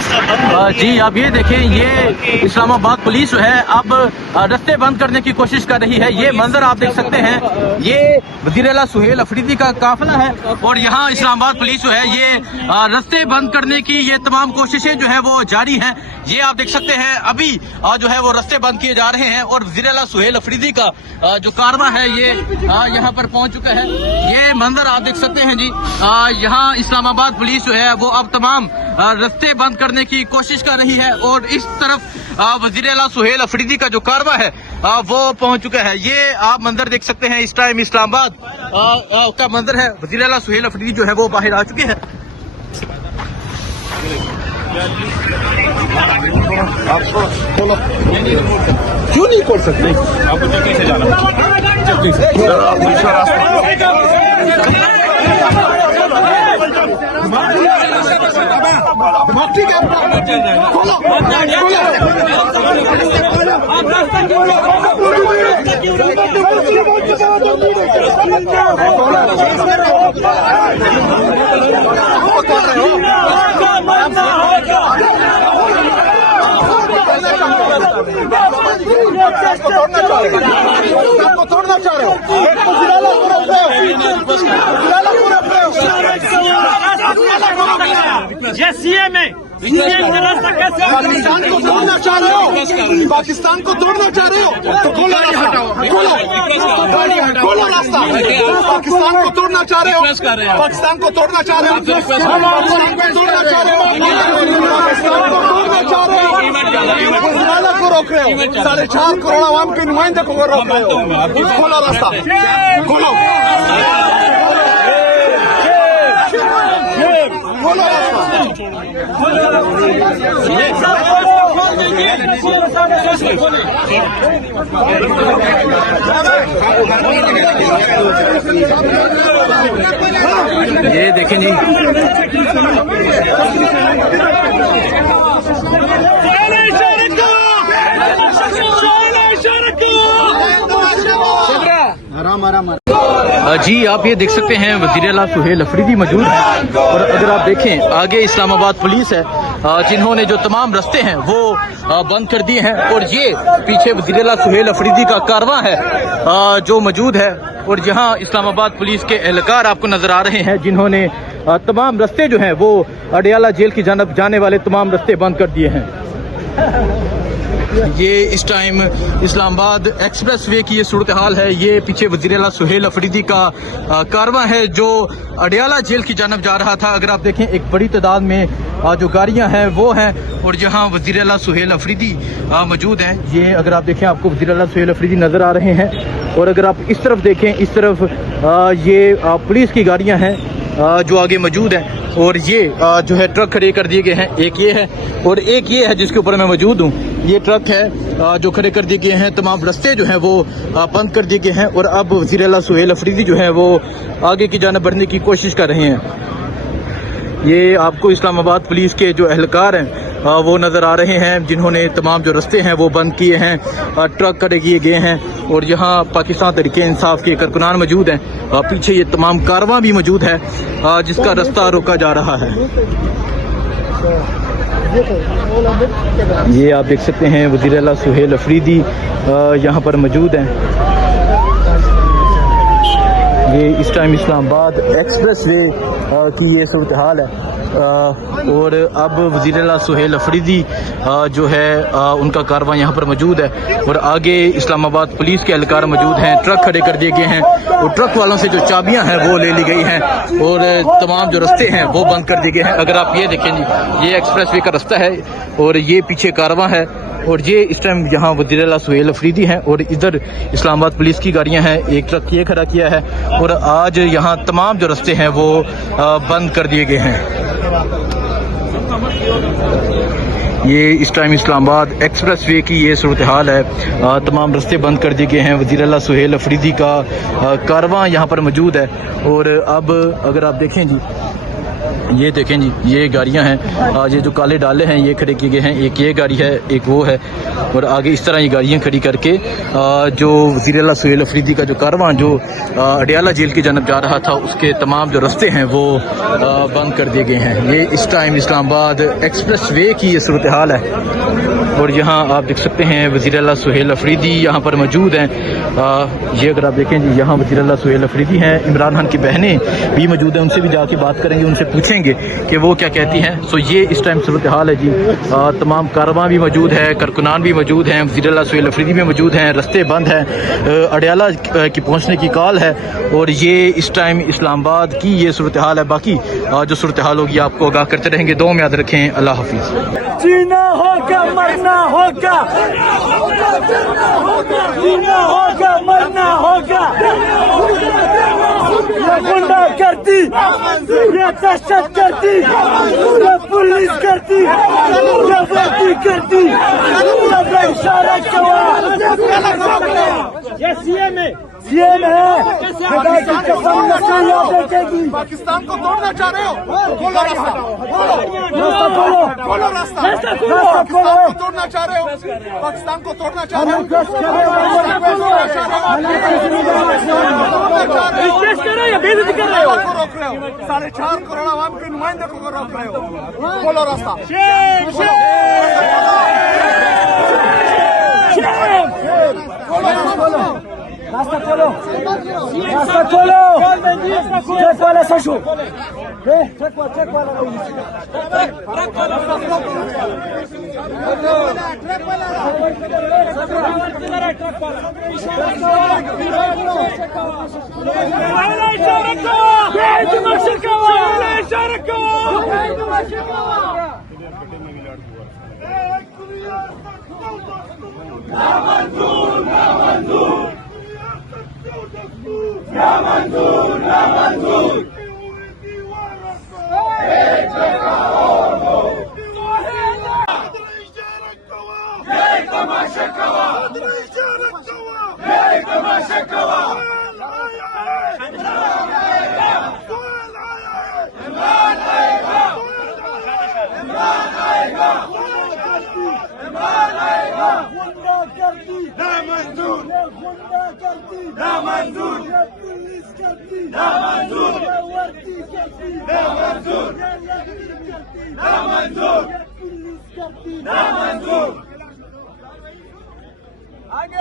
जी आप ये देखें, ये इस्लामाबाद पुलिस जो है अब रास्ते बंद करने की कोशिश कर रही है। ये मंजर आप देख सकते हैं, ये वज़ीर-ए-आला सुहेल अफरीदी का काफिला है और यहाँ इस्लामाबाद पुलिस जो है ये रास्ते बंद करने की ये तमाम कोशिशें जो है वो जारी हैं। ये आप देख सकते हैं अभी जो है वो रास्ते बंद किए जा रहे हैं और वज़ीर-ए-आला सुहेल अफरीदी का जो कारवा है ये यहाँ पर पहुंच चुका है। ये मंजर आप देख सकते हैं जी, यहाँ इस्लामाबाद पुलिस जो है वो अब तमाम रास्ते बंद करने की कोशिश कर रही है और इस तरफ वज़ीर-ए-आला सुहेल अफरीदी का जो कारवा है वो पहुंच चुका है। ये आप मंजर देख सकते हैं, इस टाइम इस्लामाबाद का मंजर है। वज़ीर-ए-आला सुहेल अफरीदी जो है वो बाहर आ चुके हैं। आपको क्यों नहीं खोल सकते? आपको चक्की से जाना ठीक है, खोलो तोड़ना चाह रहे हो, पाकिस्तान को तोड़ना चाह रहे हो, पाकिस्तान को तोड़ना चाह रहे हो तो खोलो रास्ता, खोलो रास्ता। पाकिस्तान को तोड़ना चाह रहे हो, पाकिस्तान को तोड़ना चाह रहे हो, पाकिस्तान को तोड़ना चाह रहे हो, पाकिस्तान को तोड़ना चाह रहे हो, को रोक रहे हो, 4.5 करोड़ आवाम के नुमाइंदे को रोक रहे हो। खोलो रास्ता, खोलो खोलो रास्ता। ये देखें जी, जी आप ये देख सकते हैं वज़ीर-ए-आला सुहेल अफरीदी मौजूद है और अगर आप देखें आगे इस्लामाबाद पुलिस है जिन्होंने जो तमाम रास्ते हैं वो बंद कर दिए हैं और ये पीछे वज़ीर-ए-आला सुहेल अफरीदी का कारवां है जो मौजूद है और यहाँ इस्लामाबाद पुलिस के एहलकार आपको नजर आ रहे हैं जिन्होंने तमाम रास्ते जो हैं वो अडयाला जेल की जानब जाने वाले तमाम रास्ते बंद कर दिए हैं। ये इस टाइम इस्लामाबाद एक्सप्रेस वे की ये सूरत हाल है। ये पीछे वज़ीर-ए-आला सुहेल अफरीदी का कारवां है जो अडयाला जेल की जानब जा रहा था। अगर आप देखें एक बड़ी तादाद में जो गाड़ियां हैं वो हैं और जहां वज़ीर-ए-आला सुहेल अफरीदी मौजूद हैं। ये अगर आप देखें आपको वज़ीर-ए-आला सुहेल अफरीदी नज़र आ रहे हैं और अगर आप इस तरफ देखें, इस तरफ ये पुलिस की गाड़ियाँ हैं जो आगे मौजूद हैं और ये जो है ट्रक खड़े कर दिए गए हैं। एक ये है और एक ये है जिसके ऊपर मैं मौजूद हूँ। ये ट्रक है जो खड़े कर दिए गए हैं, तमाम रास्ते जो हैं वो बंद कर दिए गए हैं और अब वज़ीर-ए-आला सुहेल अफरीदी जो है वो आगे की जानिब बढ़ने की कोशिश कर रहे हैं। ये आपको इस्लामाबाद पुलिस के जो एहलकार हैं वो नज़र आ रहे हैं जिन्होंने तमाम जो रास्ते हैं वो बंद किए हैं, ट्रक खड़े किए गए हैं और यहाँ पाकिस्तान तहरीक इंसाफ के कारकुनान मौजूद हैं। पीछे ये तमाम कारवां भी मौजूद है जिसका रास्ता रोका जा रहा है। ये आप देख सकते हैं वज़ीर-ए-आला सुहेल अफरीदी यहाँ पर मौजूद हैं। ये इस टाइम इस्लामाबाद एक्सप्रेस वे की ये सूरत हाल है और अब वज़ीर-ए-आला सुहेल अफरीदी जो है उनका कारवां यहाँ पर मौजूद है और आगे इस्लामाबाद पुलिस के एहलकार मौजूद हैं। ट्रक खड़े कर दिए गए हैं और ट्रक वालों से जो चाबियाँ हैं वो ले ली गई हैं और तमाम जो रास्ते हैं वो बंद कर दिए गए हैं। अगर आप ये देखें जी, ये एक्सप्रेस वे का रास्ता है और ये पीछे कारवां है और ये इस टाइम यहाँ वज़ीर-ए-आला सुहेल अफरीदी हैं और इधर इस्लामाबाद पुलिस की गाड़ियाँ हैं। एक ट्रक ये खड़ा किया है और आज यहाँ तमाम जो रास्ते हैं वो बंद कर दिए गए हैं। ये इस टाइम इस्लामाबाद एक्सप्रेस वे की ये सूरत हाल है। तमाम रास्ते बंद कर दिए गए हैं। वज़ीर-ए-आला सुहेल अफरीदी का कारवां यहाँ पर मौजूद है और अब अगर आप देखें जी, ये देखें जी, ये गाड़ियां हैं, ये जो काले डाले हैं ये खड़े किए गए हैं। एक ये गाड़ी है, एक वो है और आगे इस तरह ये गाड़ियाँ खड़ी करके जो वज़ीर आला सुहेल अफरीदी का जो कारवां जो अडियाला जेल की जानब जा रहा था उसके तमाम जो रास्ते हैं वो बंद कर दिए गए हैं। ये इस टाइम इस्लामाबाद एक्सप्रेस वे की ये सूरत हाल है और यहाँ आप देख सकते हैं वज़ीर आला सुहेल अफरीदी यहाँ पर मौजूद हैं। ये अगर आप देखें जी यहाँ वज़ीर आला सुहेल अफरीदी हैं, इमरान खान की बहनें भी मौजूद हैं, उनसे भी जाके बात करेंगे, उनसे पूछेंगे कि वो क्या कहती हैं। सो ये इस टाइम सूरत हाल है जी। तमाम कारवां भी मौजूद है, कारकुनान भी मौजूद हैं, वज़ीर आला सुहेल अफरीदी भी मौजूद हैं, रास्ते बंद हैं, अडियाला की पहुँचने की कॉल है और ये इस टाइम इस्लामाबाद की ये सूरत हाल है। बाकी जो सूरत हाल होगी आपको आगाह करते रहेंगे। दुआ में याद रखें। अल्लाह हाफिज़। जीना होगा मरना होगा, जीना होगा मरना होगा। ये गुंडा करती, ये दहशत करती, ये पुलिस करती, ये वर्दी करती, ये इशारा कवा। ये सीएम है, सीएम है, खुदा की कसम नकाया देखेगी। पाकिस्तान को तोड़ना चाह रहे हो तो खोलो रास्ता, रास्ता खोलो, खोलो रास्ता, रास्ता खोलो, पाकिस्तान को तोड़ना चाह रहे हो, पाकिस्तान को तोड़ना चाह रहे हो, करो या बेइज्जती कर रहे हो, रोक रहे हो, 4.5 करोड़ आवाम के नुमाइंदे को रोक रहे हो। खोलो रास्ता, रास्ता खोलो, रास्ता खोलो। ट्रक वाला सशु, ट्रक वाला आगे